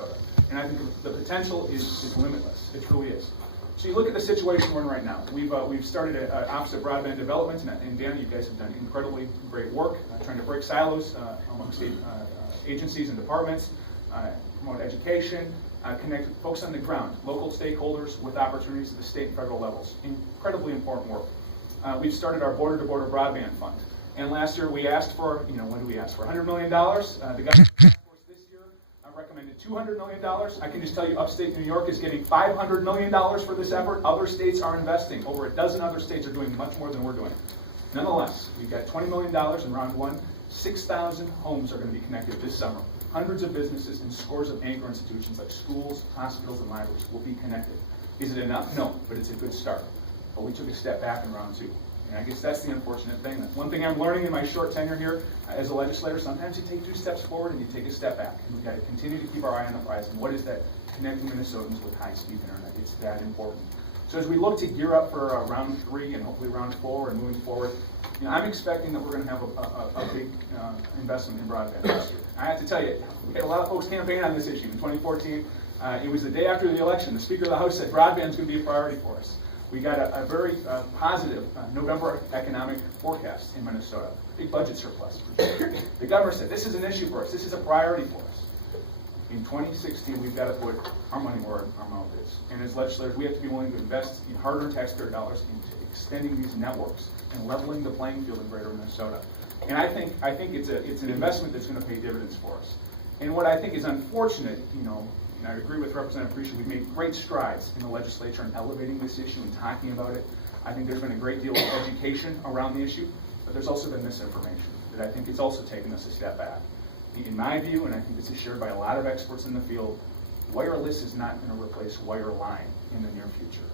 And I think the potential is limitless. It truly is. So you look at the situation we're in right now. We've started an Office of Broadband Development, and Dana, you guys have done incredibly great work trying to break silos among state agencies and departments, promote education, connect folks on the ground, local stakeholders with opportunities at the state and federal levels. Incredibly important work. We've started our border-to-border broadband fund. And last year we asked for, when did we ask for? $100 million. The government this year recommended $200 million. I can just tell you upstate New York is getting $500 million for this effort. Other states are investing. Over a dozen other states are doing much more than we're doing. Nonetheless, we've got $20 million in round one. 6,000 homes are going to be connected this summer. Hundreds of businesses and scores of anchor institutions like schools, hospitals, and libraries will be connected. Is it enough? No, but it's a good start. But we took a step back in round two. And I guess that's the unfortunate thing. One thing I'm learning in my short tenure here as a legislator, sometimes you take 2 steps forward and you take a step back. And we've got to continue to keep our eye on the prize. And what is that? Connecting Minnesotans with high-speed internet. It's that important. So as we look to gear up for round 3 and hopefully round 4 and moving forward, I'm expecting that we're going to have a big investment in broadband this year. I have to tell you, we had a lot of folks campaign on this issue in 2014. It was the day after the election. The Speaker of the House said broadband is going to be a priority for us. We got a very positive November economic forecast in Minnesota. Big budget surplus. The governor said, this is an issue for us. This is a priority for us. In 2016, we've got to put our money where our mouth is. And as legislators, we have to be willing to invest in hard-earned taxpayer dollars into extending these networks and leveling the playing field in greater Minnesota. And I think it's an investment that's going to pay dividends for us. And what I think is unfortunate, and I agree with Representative Precia, we've made great strides in the legislature in elevating this issue and talking about it. I think there's been a great deal of education around the issue, but there's also been misinformation that I think it's also taken us a step back. In my view, and I think this is shared by a lot of experts in the field, wireless is not going to replace wireline in the near future.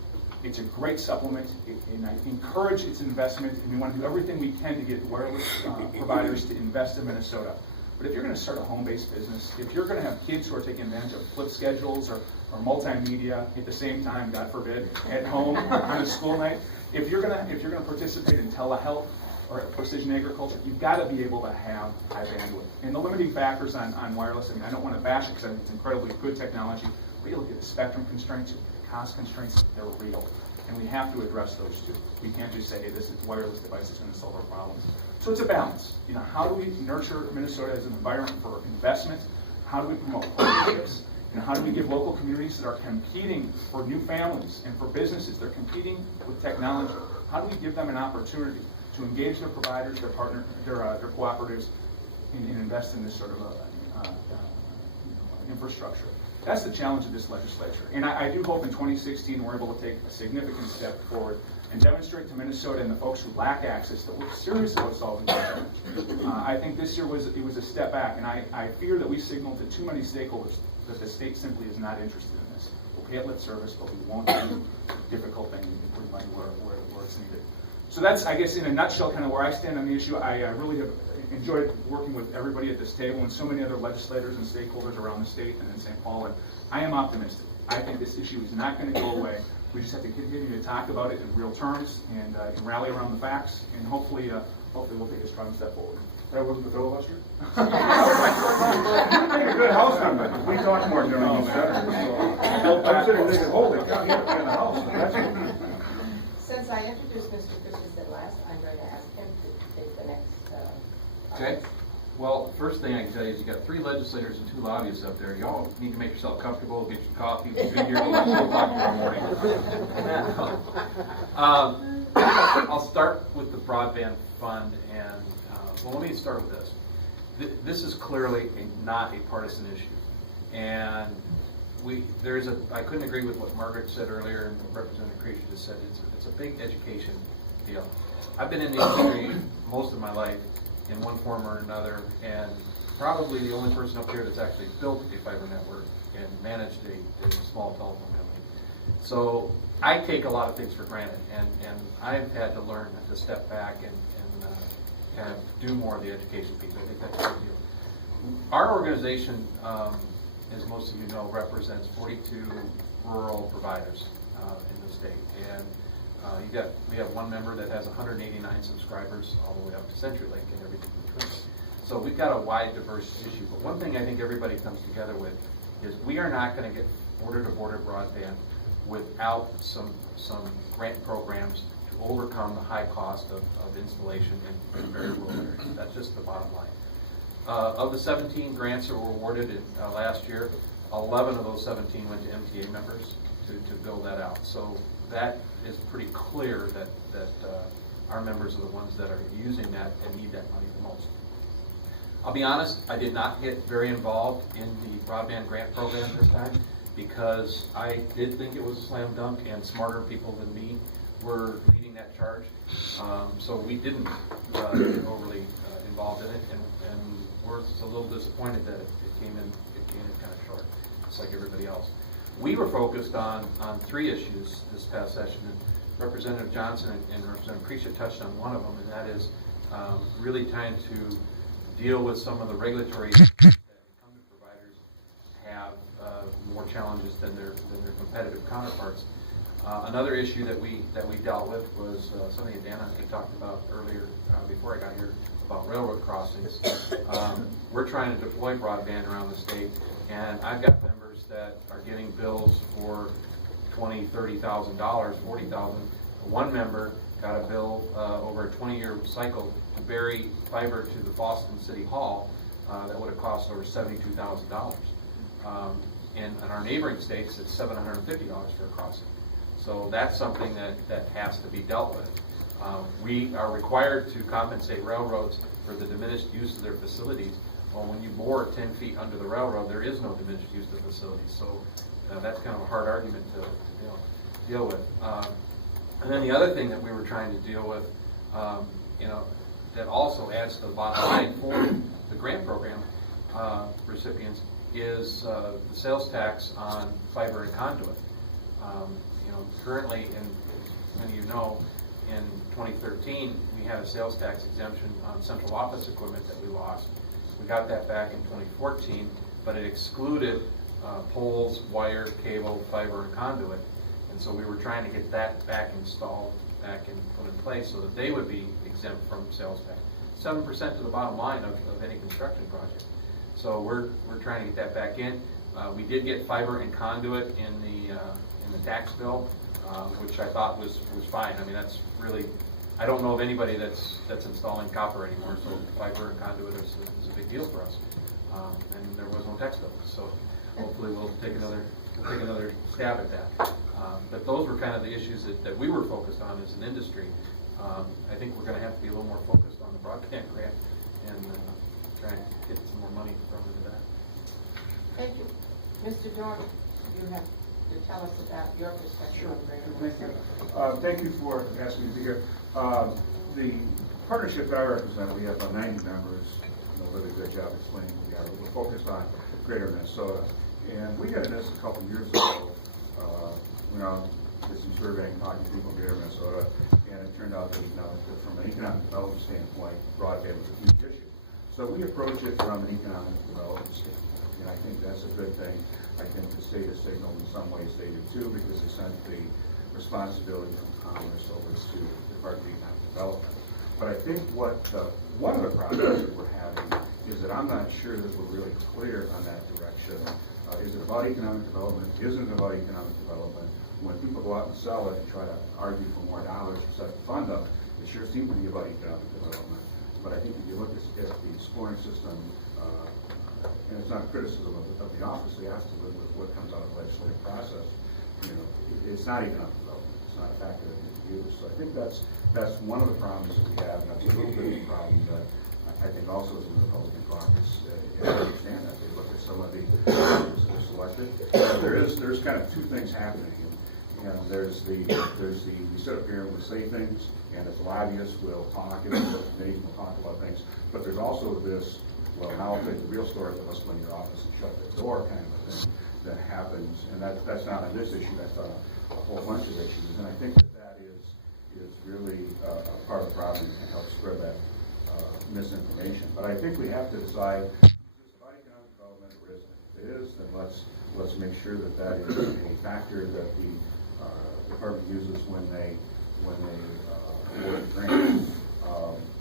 It's a great supplement, and I encourage its investment, and we want to do everything we can to get wireless providers to invest in Minnesota. But if you're going to start a home-based business, if you're going to have kids who are taking advantage of flip schedules or multimedia at the same time, God forbid, at home on a school night, if you're going to participate in telehealth or precision agriculture, you've got to be able to have high bandwidth. And the limiting factors on wireless, I don't want to bash it because I think it's incredibly good technology, but you look at the spectrum constraints, the cost constraints, they're real. And we have to address those too. We can't just say, hey, this wireless device is going to solve our problems. So it's a balance. How do we nurture Minnesota as an environment for investment? How do we promote partnerships? How do we give local communities that are competing for new families and for businesses, they're competing with technology, how do we give them an opportunity to engage their providers, their cooperatives, and invest in this sort of infrastructure? That's the challenge of this legislature. And I do hope in 2016 we're able to take a significant step forward and demonstrate to Minnesota and the folks who lack access that we're serious about solving this challenge. I think this year was a step back, and I fear that we signaled to too many stakeholders that the state simply is not interested in this. We'll pay it lip service, but we won't do difficult things and put money where it's needed. So that's, I guess, in a nutshell, kind of where I stand on the issue. I really have enjoyed working with everybody at this table and so many other legislators and stakeholders around the state and in St. Paul, and I am optimistic. I think this issue is not going to go away. We just have to continue to talk about it in real terms and rally around the facts, and hopefully we'll take a strong step forward. That wasn't the filibuster? You make a good house member. We talk more during these sessions. I'm sitting thinking, holy cow, you're in the house. Since I introduced Mr. Christensen last, I'm going to ask him to take the next. Okay. Well, first thing I can tell you is you got 3 legislators and 2 lobbyists up there. Y'all need to make yourself comfortable, get some coffee, get here till 2 o'clock tomorrow morning. I'll start with the broadband fund, and well, let me start with this. This is clearly not a partisan issue, and I couldn't agree with what Margaret said earlier and what Representative Precia just said. It's a big education deal. I've been in the industry most of my life in one form or another, and probably the only person up here that's actually built a fiber network and managed a small telephone company. So I take a lot of things for granted, and I've had to learn to step back and kind of do more of the education piece. I think that's a big deal. Our organization, as most of you know, represents 42 rural providers in the state, and we have one member that has 189 subscribers all the way up to CenturyLink and everything in between. So we've got a wide, diverse issue. But one thing I think everybody comes together with is we are not gonna get border-to-border broadband without some grant programs to overcome the high cost of installation in very rural areas. That's just the bottom line. Of the 17 grants that were awarded last year, 11 of those 17 went to MTA members to build that out. So that is pretty clear that our members are the ones that are using that and need that money the most. I'll be honest, I did not get very involved in the broadband grant program this time because I did think it was a slam dunk and smarter people than me were leading that charge. So we didn't get overly involved in it, and we're a little disappointed that it came in kind of short, just like everybody else. We were focused on 3 issues this past session, and Representative Johnson and Representative Creasha touched on one of them, and that is really trying to deal with some of the regulatory issues that incumbent providers have more challenges than their competitive counterparts. Another issue that we dealt with was something that Dan and I talked about earlier before I got here about railroad crossings. We're trying to deploy broadband around the state, and I've got members that are getting bills for $20,000, $30,000, $40,000. One member got a bill over a 20-year cycle to bury fiber to the Boston City Hall that would have cost over $72,000. In our neighboring states, it's $750 for a crossing. So that's something that has to be dealt with. We are required to compensate railroads for the diminished use of their facilities. Well, when you bore 10 feet under the railroad, there is no diminished use of the facilities. So that's kind of a hard argument to deal with. And then the other thing that we were trying to deal with, that also adds to the bottom line for the grant program recipients is the sales tax on fiber and conduit. Currently, as many of you know, in 2013, we had a sales tax exemption on central office equipment that we lost. We got that back in 2014, but it excluded poles, wire, cable, fiber, and conduit. And so we were trying to get that back installed, back and put in place so that they would be exempt from sales tax. 7% to the bottom line of any construction project. So we're trying to get that back in. We did get fiber and conduit in the tax bill, which I thought was fine. I mean, that's really, I don't know of anybody that's installing copper anymore, so fiber and conduit is a big deal for us. And there was no tax bill, so hopefully we'll take another stab at that. But those were kind of the issues that we were focused on as an industry. I think we're going to have to be a little more focused on the broadband grant and try and get some more money thrown into that. Thank you. Mr. Jordan, you have to tell us about your perspective on Greater Thank you. Minnesota. Thank you for asking me to be here. The partnership that I represent, we have about 90 members. They do a really good job explaining what we are. We're focused on Greater Minnesota. And we got in this a couple of years ago. Did some surveying, talking to people in Greater Minnesota, and it turned out that from an economic development standpoint, broadband was a huge issue. So we approach it from an economic development standpoint, and I think that's a good thing. I think the state has signaled in some ways they do too, because they sent the responsibility from Congress over to the Department of Economic Development. But I think one of the problems that we're having is that I'm not sure that we're really clear on that direction. Is it about economic development? Isn't it about economic development? When people go out and sell it and try to argue for more dollars to set the fund up, it sure seems to be about economic development. But I think if you look at the scoring system, and it's not a criticism of the office, they have to live with what comes out of the legislative process. It's not economic development. It's not a factor that needs to be used. So I think that's one of the problems that we have, and that's a little bit of a problem that I think also is in the Republican caucus. I understand that. They look at some of the issues that are selected. There's kind of two things happening. And there's the we sit up here and we say things, and as lobbyists we'll talk, and committees will talk about things. But there's also this, well, now I'll take the real story, but let's go in your office and shut the door kind of a thing that happens. And that's not on this issue, that's on a whole bunch of issues. And I think that is really a part of the problem and can help spread that misinformation. But I think we have to decide, is this about economic development or isn't it? If it is, then let's make sure that is a factor that the department uses when they award grants.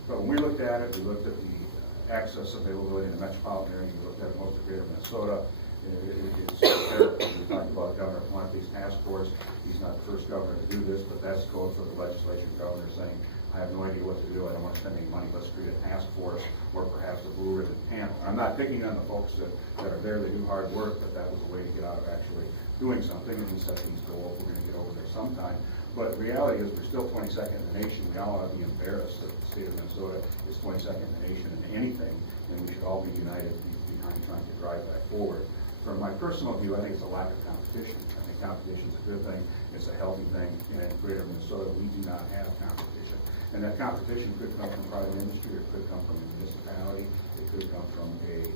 But when we looked at it, we looked at the access availability in the metropolitan area, we looked at most of Greater Minnesota. It's fair. We talked about Governor Fuente's task force. He's not the first governor to do this, but that's code for the legislature. Governor saying, I have no idea what to do. I don't want to spend any money. Let's create a task force or perhaps a blue ribbon panel. I'm not picking on the folks that are there. They do hard work, but that was a way to get out of actually doing something. And we set these goals. We're going to get over there sometime. But the reality is we're still 22nd in the nation. We all ought to be embarrassed that the state of Minnesota is 22nd in the nation in anything, and we should all be united behind trying to drive that forward. From my personal view, I think it's a lack of competition. I think competition is a good thing. It's a healthy thing. And in greater Minnesota, we do not have competition. And that competition could come from private industry, or it could come from a municipality. It could come from a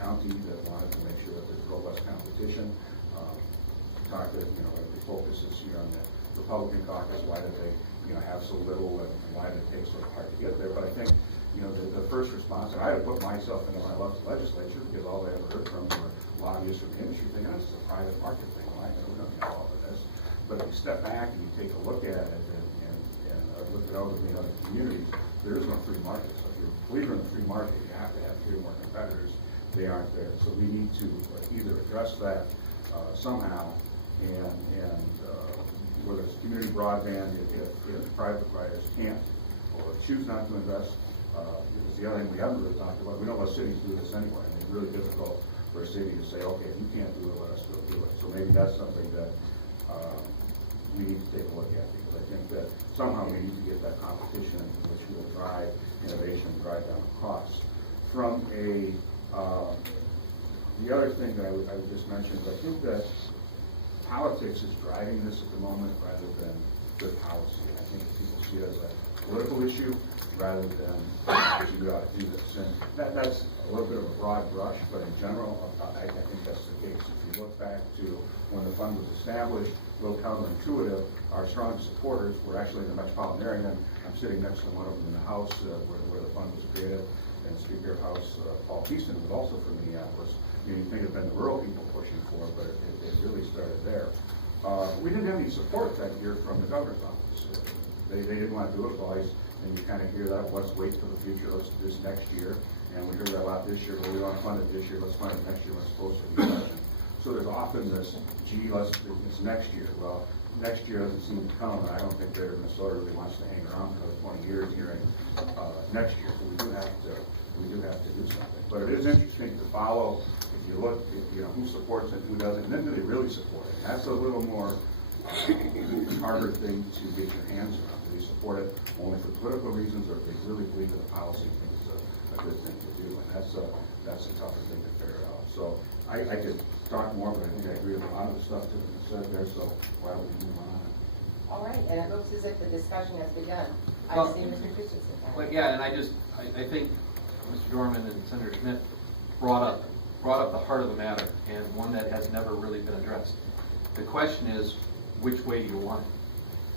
county that wanted to make sure that there's robust competition. The focus is here on the Republican caucus. Why did they, have so little, and why did it take so hard to get there? But I think, the first response, and I would put myself into my legislature because all I ever heard from were lobbyists from the industry saying, this is a private market thing. Why we don't know all of this? But if you step back and you take a look at it and look at other communities, there is no free market. So if you're a believer in the free market, you have to have fewer more competitors. They aren't there. So we need to either address that somehow, and whether it's community broadband, if private providers can't or choose not to invest. It's the other thing we haven't really talked about. We don't let cities do this anyway, and it's really difficult for a city to say, okay, if you can't do it, let us go do it. So maybe that's something that we need to take a look at, because I think that somehow we need to get that competition, which will drive innovation, drive down costs. From the other thing that I would just mention is I think that politics is driving this at the moment rather than good policy. I think people see it as a political issue rather than you ought to do this. And that's a little bit of a broad brush, but in general, I think that's the case. If you look back to when the fund was established, a little counterintuitive, our strongest supporters were actually in the metropolitan area. And I'm sitting next to one of them in the House where the fund was created, and Speaker of House Paul Peason was also from Minneapolis. You'd think it had been the rural people pushing for it, but it really started there. We didn't have any support that year from the governor's office. They didn't want to do it twice, and you kind of hear that, let's wait till the future, let's do this next year. And we heard that a lot this year, well, we want to fund it this year, let's fund it next year when it's closer to the election. So there's often this, it's next year. Well, next year doesn't seem to come, and I don't think Greater Minnesota really wants to hang around for 20 years hearing next year. So we do have to do something. But it is interesting to follow. If you look, who supports it, who doesn't, and then do they really support it? That's a little more harder thing to get your hands around. Do they support it only for political reasons, or if they really believe that the policy thing is a good thing to do? And that's a tougher thing to figure out. So I could talk more, but I think I agree with a lot of the stuff that was said there. So why don't we move on? All right, and it looks as if the discussion has begun. I Well, see Mr. Christensen. But yeah, and I think Mr. Dorman and Senator Schmidt brought up the heart of the matter, and one that has never really been addressed. The question is, which way do you want it?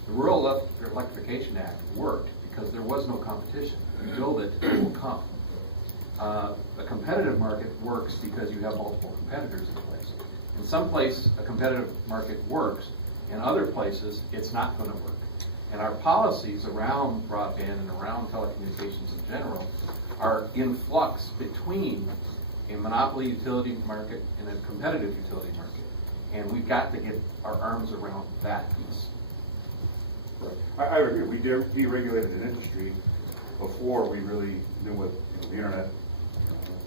The Rural Electrification Act worked because there was no competition. You build it, it will come. A competitive market works because you have multiple competitors in place. In some places, a competitive market works. In other places, it's not going to work. And our policies around broadband and around telecommunications in general are in flux between a monopoly utility market and a competitive utility market. And we've got to get our arms around that piece. Right. I agree. We deregulated an industry before we really knew what the internet,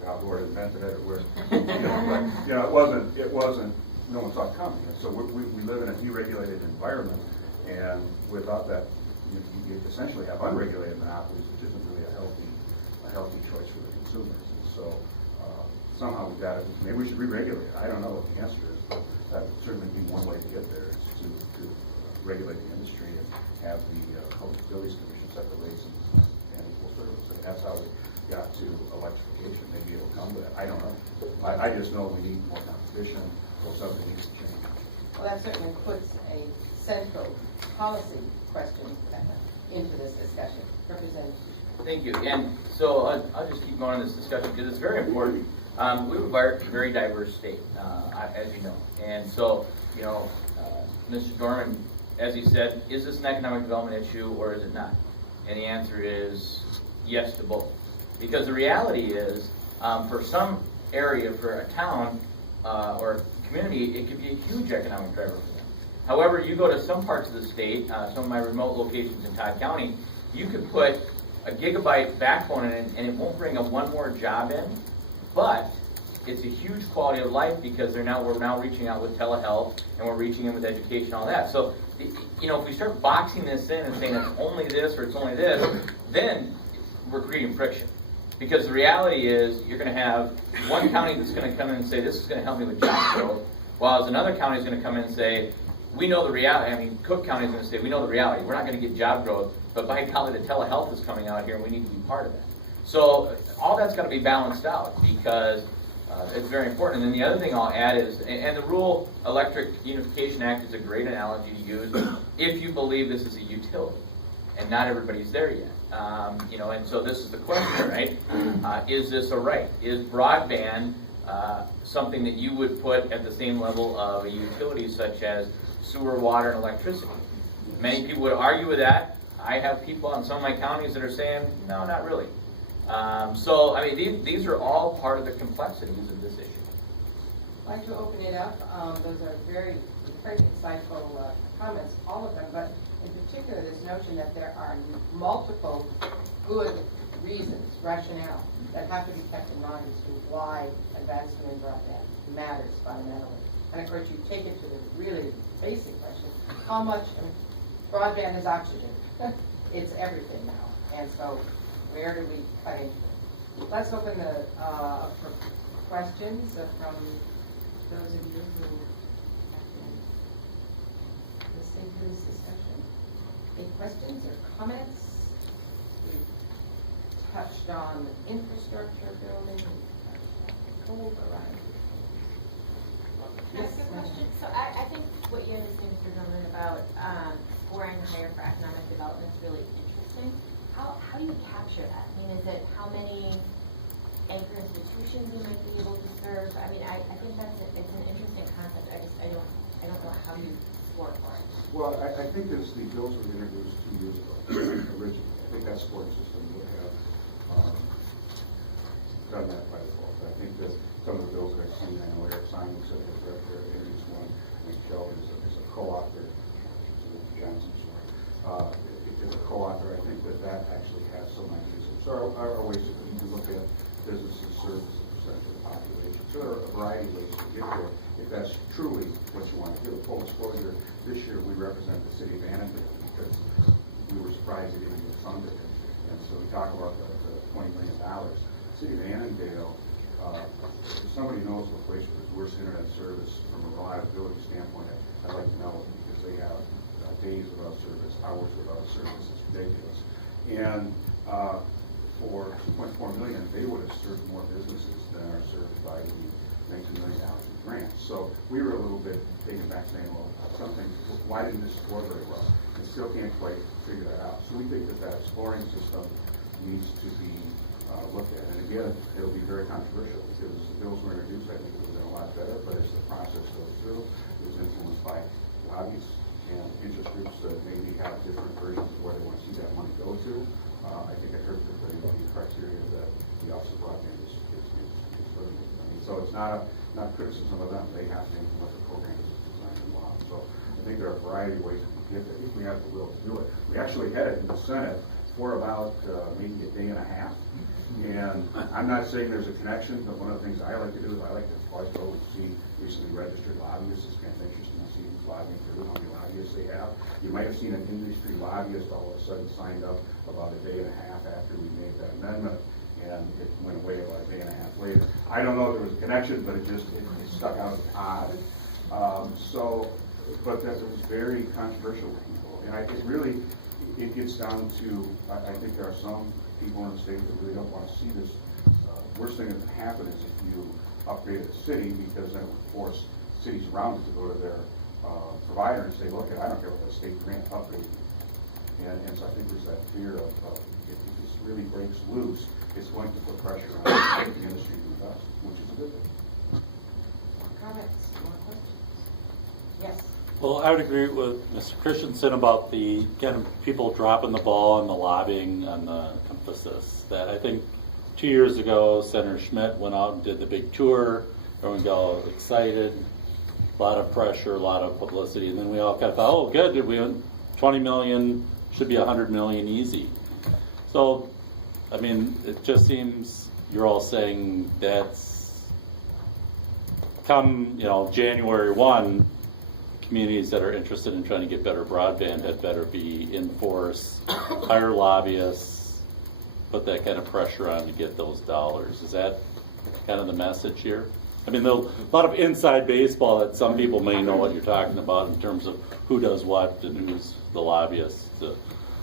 Al Gore invented it. But it wasn't. No one saw it coming. So we live in a deregulated environment, and without that, you essentially have unregulated monopolies, which isn't really a healthy choice for the consumers. And so somehow we got it. Maybe we should re-regulate it. I don't know what the answer is, but that would certainly be one way to get there, is to regulate the industry and have the Public Utilities Commission set the rates and equal service. And that's how we got to electrification. Maybe it'll come to that. I don't know. I just know we need more competition, or something needs to change. Well, that certainly puts a central policy question into this discussion. Representative. Thank you. And so I'll just keep going on this discussion because it's very important. We have a very diverse state, as you know. And so, Mr. Dorman, as he said, is this an economic development issue or is it not? And the answer is yes to both. Because the reality is, for some area, for a town, or community, it could be a huge economic driver for them. However, you go to some parts of the state, some of my remote locations in Todd County, you could put a gigabyte backbone in it, and it won't bring one more job in, but it's a huge quality of life because we're now reaching out with telehealth, and we're reaching in with education and all that. So, if we start boxing this in and saying it's only this or it's only this, then we're creating friction. Because the reality is, you're going to have one county that's going to come in and say, this is going to help me with job growth, while another county is going to come in and say, we know the reality. I mean, Cook County is going to say, we know the reality. We're not going to get job growth, but by golly, the telehealth is coming out here, and we need to be part of that. So all that's got to be balanced out because it's very important. And then the other thing I'll add is, and the Rural Electric Unification Act is a great analogy to use if you believe this is a utility, and not everybody's there yet. And so this is the question, right? Is this a right? Is broadband something that you would put at the same level of a utility such as sewer, water, and electricity? Many people would argue with that. I have people in some of my counties that are saying, no, not really. So, I mean, these are all part of the complexities of this issue. I'd like to open it up. Those are very, very insightful comments, all of them, but in particular this notion that there are multiple good reasons, rationale, that have to be kept in mind as to why advancement in broadband matters fundamentally. And of course, you take it to the really basic question, how much broadband is oxygen? It's everything now. And so where do we cut into it? Let's open the for questions from those of you who have been listening to this discussion. Any questions or comments? We've touched on infrastructure building, we've touched on the whole variety. Can I ask a question? So I think what you understand, Mr. Drummond, about scoring higher for economic development is really interesting. How do you capture that? I mean, is it how many anchor institutions you might be able to serve? I mean, I think it's an interesting concept. I don't know how you score for it. Well, I think as the bills were introduced 2 years ago, originally, I think that scoring system would have done that by default. I think that some of the bills that I've seen, I know Eric Simon said that they're introduced one, I think Sheldon is a co-author, Johnson's work. As a co-author, I think that actually has some ideas. So our ways that we can look at businesses, services, percentage of the population. So there are a variety of ways to get there if that's truly what you want to do. Full disclosure, this year we represent the city of Annandale because we were surprised it didn't get funded. And so we talk about the $20 million. The city of Annandale, if somebody knows what place with the worst internet service from a reliability standpoint, I'd like to know because they have days without service, hours without service. It's ridiculous. And for $2.4 million, they would have served more businesses than are served by the $19 million in grants. So we were a little bit taken back saying, well, why didn't this score very well? And still can't quite figure that out. So we think that scoring system needs to be looked at. And again, it'll be very controversial because the bills were introduced, I think it would have been a lot better, but as the process goes through, it was influenced by lobbyists and interest groups that maybe have different versions of where they want to see that money go to. I think I heard that the criteria that the Office of Broadband is looking at. I mean, so it's not criticism of them. They have to implement the program as it's designed in law. So I think there are a variety of ways we can get there if we have the will to do it. We actually had it in the Senate for about maybe a day and a half. And I'm not saying there's a connection, but one of the things I like to do is I like to always go and see recently registered lobbyists. It's kind of interesting to see who's lobbying for how many lobbyists they have. You might have seen an industry lobbyist all of a sudden signed up about a day and a half after we made that amendment, and it went away about a day and a half later. I don't know if there was a connection, but it stuck out as odd. But that was very controversial with people. And it gets down to, I think there are some people in the state that really don't want to see this. Worst thing that can happen is if you upgrade a city, because then it would force cities around it to go to their provider and say, look, I don't care what the state grant upgrade. And so I think there's that fear of if this really breaks loose, it's going to put pressure on the industry to invest, which is a good thing. More comments, more questions? Yes. Well, I would agree with Mr. Christensen about the kind of people dropping the ball and the lobbying on the emphasis. That I think 2 years ago, Senator Schmidt went out and did the big tour everyone got all excited, a lot of pressure, a lot of publicity, and then we all kind of thought, oh, good, did we win 20 million, should be 100 million easy. So, I mean, it just seems you're all saying that's come, January 1, communities that are interested in trying to get better broadband had better be in force, hire lobbyists, put that kind of pressure on to get those dollars. Is that kind of the message here? I mean, there's a lot of inside baseball that some people may know what you're talking about in terms of who does what and who's the lobbyist.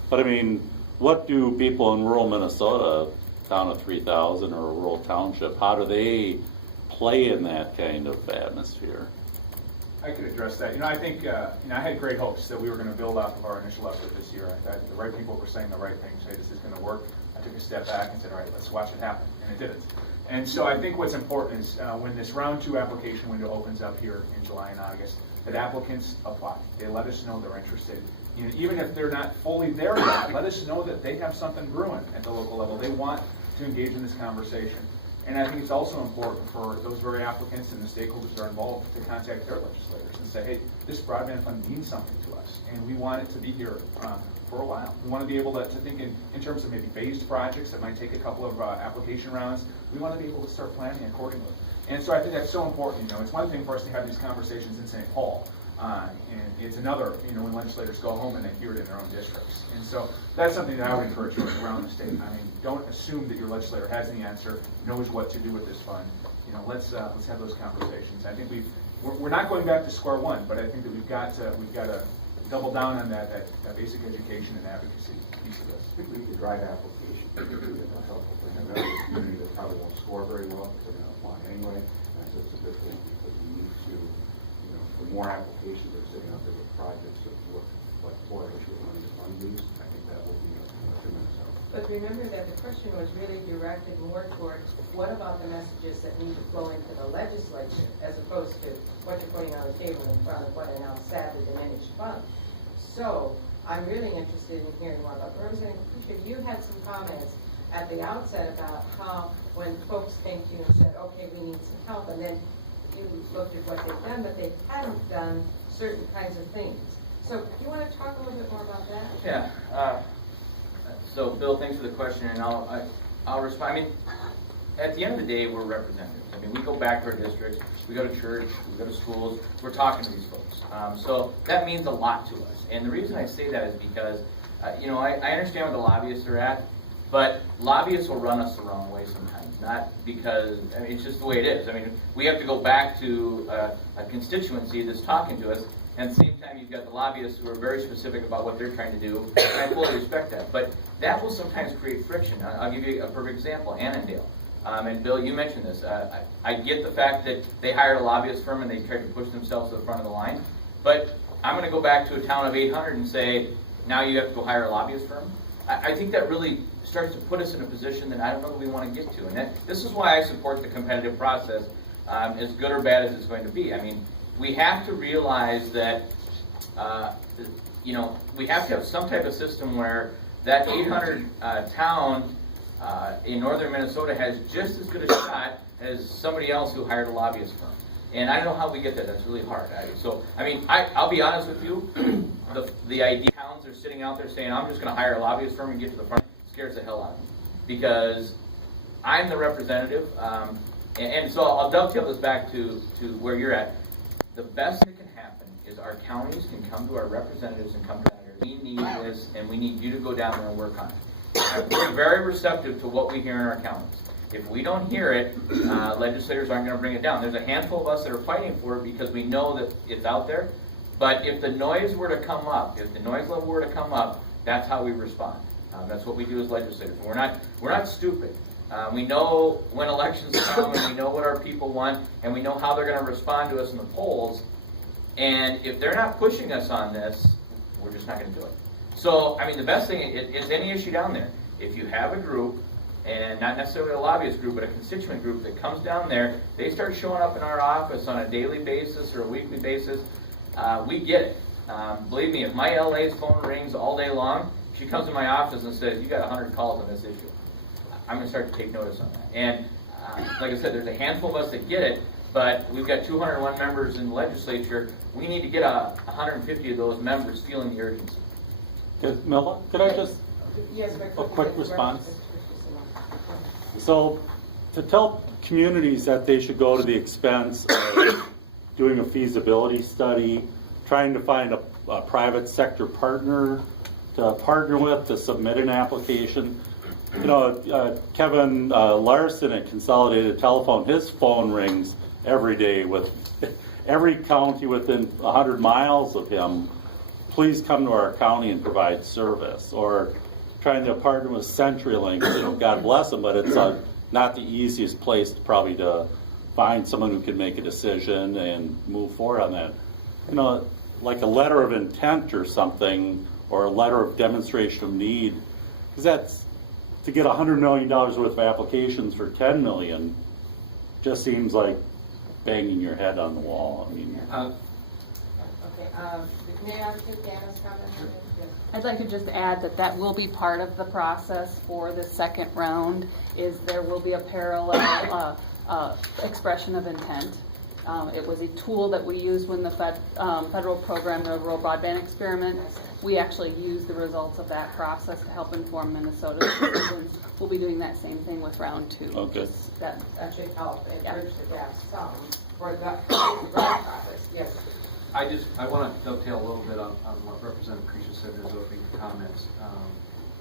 But I mean, what do people in rural Minnesota, town of 3,000 or a rural township, how do they play in that kind of atmosphere? I could address that. I think, I had great hopes that we were going to build off of our initial effort this year. I thought the right people were saying the right things. Hey, this is going to work. I took a step back and said, all right, let's watch it happen. And it didn't. And so I think what's important is when this round 2 application window opens up here in July and August, that applicants apply. They let us know they're interested. Even if they're not fully there yet, let us know that they have something brewing at the local level. They want to engage in this conversation. And I think it's also important for those very applicants and the stakeholders that are involved to contact their legislators and say, hey, this broadband fund means something to us, and we want it to be here for a while. We want to be able to think in terms of maybe phased projects that might take a couple of application rounds. We want to be able to start planning accordingly. And so I think that's so important. It's one thing for us to have these conversations in St. Paul, and it's another, when legislators go home and they hear it in their own districts. And so that's something that I would encourage folks around the state. I mean, don't assume that your legislator has the answer, knows what to do with this fund. Let's have those conversations. I think we're not going back to square one, but I think that we've got to double down on that basic education and advocacy piece of this. I think we could drive application. It's a helpful thing. I know the community that probably won't score very well because they're going to apply anyway. And that's just a good thing because we need to, the more applications that are sitting out there with projects that look like for which we're going to fund these, I think that will be a tremendous help. But remember that the question was really directed more towards what about the messages that need to flow into the legislature as opposed to what you're putting on the table in front of what are now sadly diminished funds. So I'm really interested in hearing more about Representative Fisher. You had some comments at the outset about how when folks came to you and said, okay, we need some help, and then you looked at what they've done, but they hadn't done certain kinds of things. So do you want to talk a little bit more about that? Yeah. So Bill, thanks for the question, and I'll respond. I mean, at the end of the day, we're representatives. I mean, we go back to our districts, we go to church, we go to schools, we're talking to these folks. So that means a lot to us. And the reason I say that is because, I understand where the lobbyists are at, but lobbyists will run us the wrong way sometimes. Not because, it's just the way it is. I mean, we have to go back to a constituency that's talking to us, and at the same time, you've got the lobbyists who are very specific about what they're trying to do, and I fully respect that. But that will sometimes create friction. I'll give you a perfect example, Annandale. And Bill, you mentioned this. I get the fact that they hired a lobbyist firm and they tried to push themselves to the front of the line. But I'm going to go back to a town of 800 and say, now you have to go hire a lobbyist firm. I think that really starts to put us in a position that I don't know that we want to get to. And this is why I support the competitive process, as good or bad as it's going to be. I mean, we have to realize that, we have to have some type of system where that 800 town in northern Minnesota has just as good a shot as somebody else who hired a lobbyist firm. And I don't know how we get there. That's really hard. I'll be honest with you. The idea towns are sitting out there saying, I'm just going to hire a lobbyist firm and get to the front, scares the hell out of me. Because I'm the representative. And so I'll dovetail this back to where you're at. The best that can happen is our counties can come to our representatives and come down here. We need this, and we need you to go down there and work on it. We're very receptive to what we hear in our counties. If we don't hear it, legislators aren't going to bring it down. There's a handful of us that are fighting for it because we know that it's out there. But if the noise were to come up, if the noise level were to come up, that's how we respond. That's what we do as legislators. We're not stupid. We know when elections come, and we know what our people want, and we know how they're going to respond to us in the polls. And if they're not pushing us on this, we're just not going to do it. So, the best thing is any issue down there. If you have a group, and not necessarily a lobbyist group, but a constituent group that comes down there, they start showing up in our office on a daily basis or a weekly basis, we get it. Believe me, if my LA's phone rings all day long, she comes to my office and says, you got 100 calls on this issue. I'm going to start to take notice on that. And like I said, there's a handful of us that get it, but we've got 201 members in the legislature. We need to get 150 of those members feeling the urgency. Mila, could I just, Yes, a quick response? So, to tell communities that they should go to the expense of doing a feasibility study, trying to find a private sector partner to partner with to submit an application. You know, Kevin Larson at Consolidated Telephone, his phone rings every day with every county within 100 miles of him. Please come to our county and provide service. Or trying to partner with CenturyLink, you know, God bless them, but it's not the easiest place probably to find someone who can make a decision and move forward on that. You know, like a letter of intent or something, or a letter of demonstration of need, because that's, to get $100 million worth of applications for 10 million just seems like banging your head on the wall. I mean, Okay, may I take Anna's comment? Yes. I'd like to just add that that will be part of the process for the second round, is there will be a parallel expression of intent. It was a tool that we used when the federal program, the Rural Broadband Experiment. We actually used the results of that process to help inform Minnesota's decisions. We'll be doing that same thing with round 2. Okay. That should help and bridge the gap some for the grant process. Yes. I want to dovetail a little bit on what Representative Creasy said in his opening comments.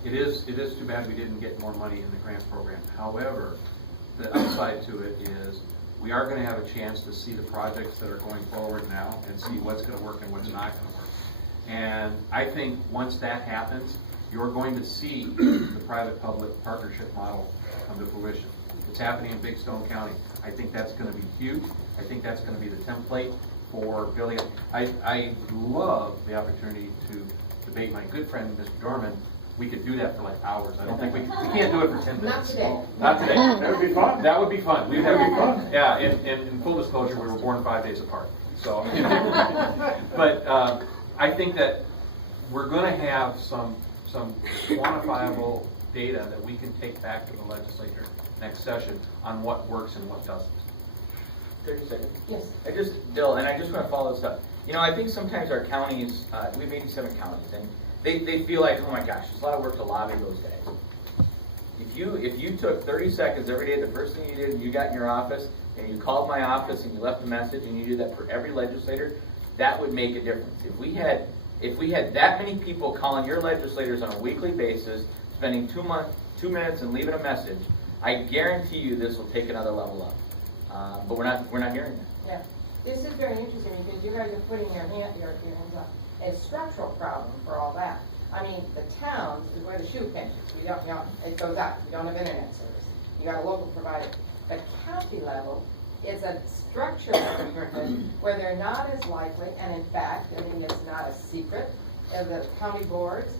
It is too bad we didn't get more money in the grants program. However, the upside to it is we are going to have a chance to see the projects that are going forward now and see what's going to work and what's not going to work. And I think once that happens, you're going to see the private-public partnership model come to fruition. It's happening in Big Stone County. I think that's going to be huge. I think that's going to be the template for building it. I love the opportunity to debate my good friend, Mr. Dorman. We could do that for like hours. I don't think we can't do it for 10 minutes. Not today. Not today. That would be fun. That would be fun. That would be fun. Yeah, and in full disclosure, we were born 5 days apart. So, but I think that we're going to have some quantifiable data that we can take back to the legislature next session on what works and what doesn't. 30 seconds. Yes. Bill, and I just want to follow this up. You know, I think sometimes our counties, we have 87 counties, and they feel like, oh my gosh, there's a lot of work to lobby those guys. If you took 30 seconds every day, the first thing you did, you got in your office, and you called my office, and you left a message, and you did that for every legislator, that would make a difference. If we had that many people calling your legislators on a weekly basis, spending 2 minutes and leaving a message, I guarantee you this will take another level up. But we're not hearing that. Yeah. This is very interesting because you guys are putting your hands up. A structural problem for all that. I mean, the towns is where the shoe pinches. We don't, it goes up. We don't have internet service. You got a local provider. But county level is a structural difference where they're not as likely, and in fact, I mean, it's not a secret. The county boards,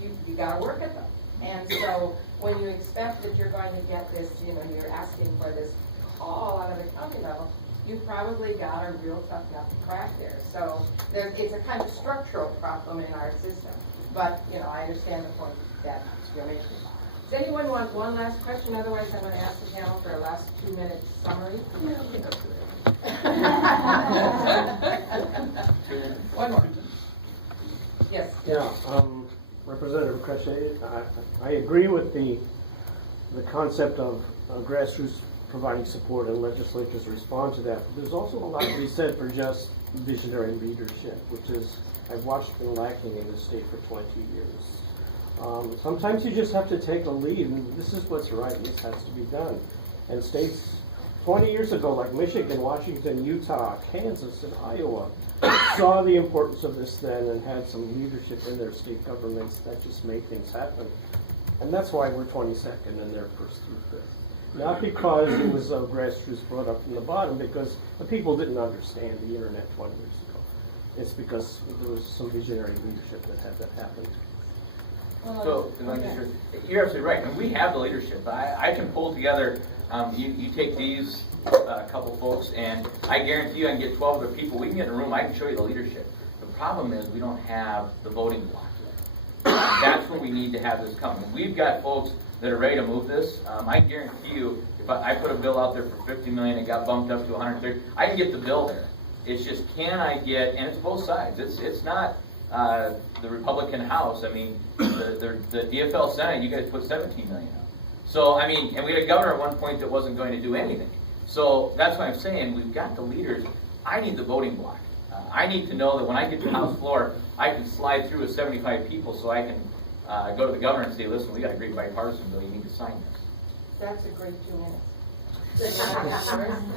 you got to work at them. And so when you expect that you're going to get this, you're asking for this call out of the county level, you probably got a real tough nut to crack there. So it's a kind of structural problem in our system. But, I understand the point that you're making. Does anyone want one last question? Otherwise, I'm going to ask the panel for a last 2-minute summary. One more. Yes. Yeah, Representative Crochet, I agree with the concept of grassroots providing support and legislatures respond to that. But there's also a lot to be said for just visionary leadership, which is, I've watched been lacking in this state for 20 years. Sometimes you just have to take a lead, and this is what's right, and this has to be done. And states 20 years ago, like Michigan, Washington, Utah, Kansas, and Iowa, saw the importance of this then and had some leadership in their state governments that just made things happen. And that's why we're 22nd and they're first through 5th. Not because it was grassroots brought up from the bottom, because the people didn't understand the internet 20 years ago. It's because there was some visionary leadership that had that happen. So, you're absolutely right, and we have the leadership. I can pull together, you take these couple folks, and I guarantee you I can get 12 other people. We can get in a room, I can show you the leadership. The problem is we don't have the voting block yet. That's when we need to have this come. When we've got folks that are ready to move this, I guarantee you, if if I put a bill out there for 50 million, it got bumped up to 130, I can get the bill there. It's just, can I get, and it's both sides, it's not the Republican House, I mean, the DFL Senate, you guys put 17 million out. So, I mean, and we had a governor at one point that wasn't going to do anything. So that's why I'm saying, we've got the leaders, I need the voting block. I need to know that when I get to the House floor, I can slide through with 75 people so I can go to the governor and say, listen, we got a great bipartisan bill, you need to sign this. That's a great 2 minutes.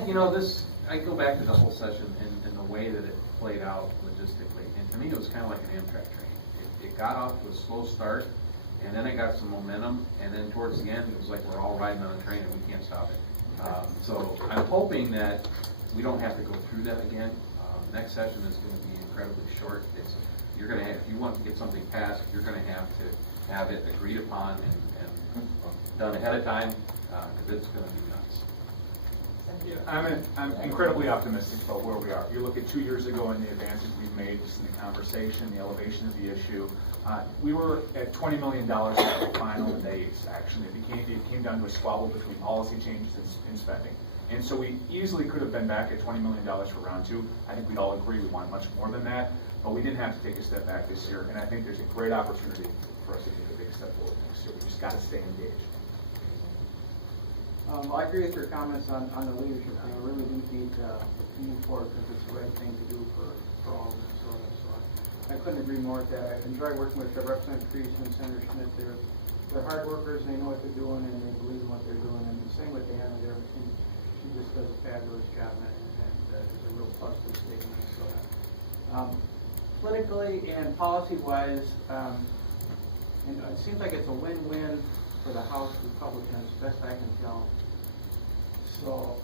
You know, this, I go back to the whole session and the way that it played out logistically. And to me, it was kind of like an Amtrak train. It got off to a slow start, and then it got some momentum, and then towards the end, it was like we're all riding on a train and we can't stop it. So I'm hoping that we don't have to go through that again. Next session is going to be incredibly short. You're going to have, if you want to get something passed, you're going to have it agreed upon and done ahead of time, because it's going to be nuts. Yeah, I'm incredibly optimistic about where we are. You look at 2 years ago and the advances we've made just in the conversation, the elevation of the issue. We were at $20 million at the final days, actually. It came down to a squabble between policy changes and spending. And so we easily could have been back at $20 million for round 2. I think we'd all agree we want much more than that, but we didn't have to take a step back this year. And I think there's a great opportunity for us to take a big step forward next year. We just got to stay engaged. I agree with your comments on the leadership. I really do need to move forward because it's the right thing to do for all of Minnesota. So I couldn't agree more with that. I enjoy working with Representative Priest and Senator Schmidt. They're hard workers, they know what they're doing, and they believe in what they're doing. And the same with Deanna there. She just does a fabulous job, and is a real plus to the state of Minnesota. Politically and policy-wise, it seems like it's a win-win for the House Republicans, best I can tell. So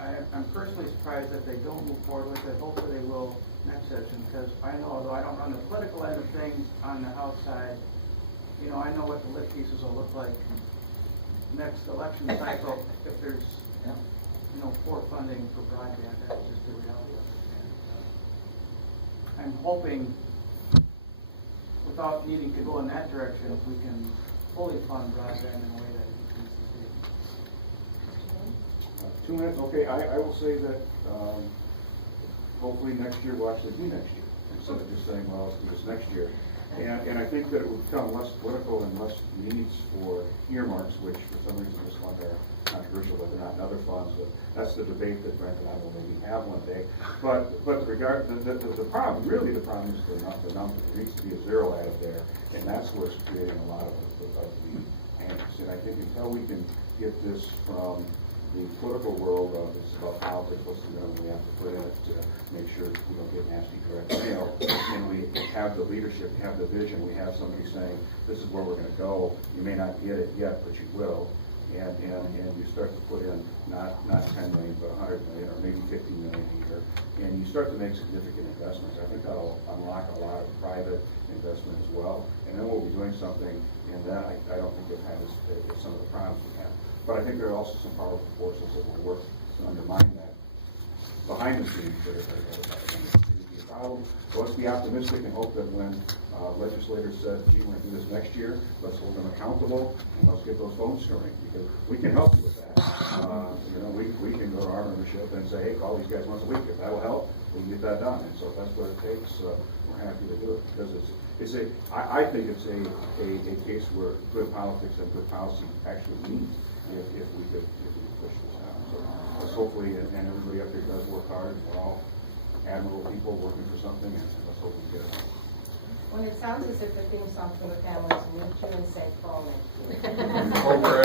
I'm personally surprised that they don't move forward with it. Hopefully they will next session, because I know, although I don't run the political end of things on the House side, you know, I know what the lit pieces will look like next election cycle if there's, you know, poor funding for broadband. That's just the reality of it. And I'm hoping, without needing to go in that direction, if we can fully fund broadband in a way that increases the state. 2 minutes, okay, I will say that, hopefully next year we'll actually do next year, instead of just saying, well, let's do this next year. And I think that it will become less political and less needs for earmarks, which for some reason this one are controversial, but they're not in other funds, but that's the debate that Frank and I will maybe have one day. But the problem, really the problem is the number. There needs to be a zero out of there, and that's what's creating a lot of the angst. And I think until we can get this from the political world of it's about politics, what's the minimum we have to put in it to make sure we don't get nasty direct mail, and we have the leadership, have the vision, we have somebody saying, this is where we're going to go, you may not get it yet, but you will, and you start to put in not 10 million, but 100 million, or maybe 50 million a year, and you start to make significant investments. I think that'll unlock a lot of private investment as well, and then we'll be doing something, and then I don't think we'll have some of the problems we have. But I think there are also some powerful forces that will work to undermine that behind the scenes that are going to be a problem. So let's be optimistic and hope that when legislators said, gee, we're going to do this next year, let's hold them accountable and let's get those phones stirring, because we can help you with that. You know, we can go to our membership and say, hey, call these guys once a week. If that will help, we can get that done. And so if that's what it takes, we're happy to do it, because I think it's a case where good politics and good policy actually means if we could push this out. So let's hopefully, and everybody up there does work hard. We're all admirable people working for something, and let's hope we get it. Well, it sounds as if the theme song for the families moved to in St. Paul next year. Over